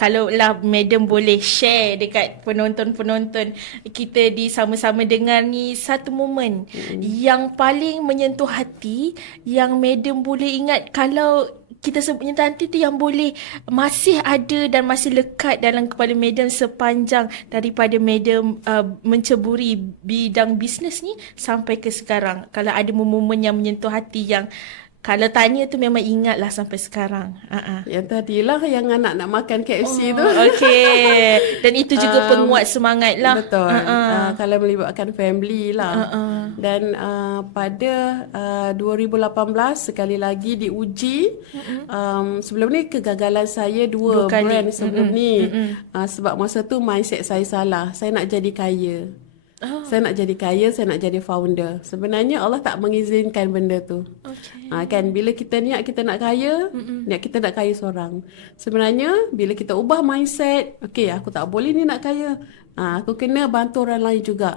Kalau lah madam boleh share dekat penonton-penonton kita di sama-sama dengar ni satu momen yang paling menyentuh hati yang madam boleh ingat, kalau kita sebut menyentuh hati tu yang boleh masih ada dan masih lekat dalam kepala madam sepanjang daripada madam menceburi bidang bisnes ni sampai ke sekarang. Kalau ada momen yang menyentuh hati yang kalau tanya tu memang ingat lah sampai sekarang. Yang tadilah yang anak nak makan KFC tu. Oh, okey. Dan itu juga penguat Um, semangat lah. Betul. Kalau melibatkan family lah. Uh-uh. Dan pada 2018 sekali lagi diuji. Sebelum ni kegagalan saya Dua dua kali. brand sebelum ni. Sebab masa tu mindset saya salah. Saya nak jadi kaya. Saya nak jadi kaya, saya nak jadi founder. Sebenarnya Allah tak mengizinkan benda tu. Okey. Kan bila kita niat kita nak kaya, niat kita nak kaya seorang. Sebenarnya bila kita ubah mindset, okey aku tak boleh ni nak kaya. Aku kena bantu orang lain juga.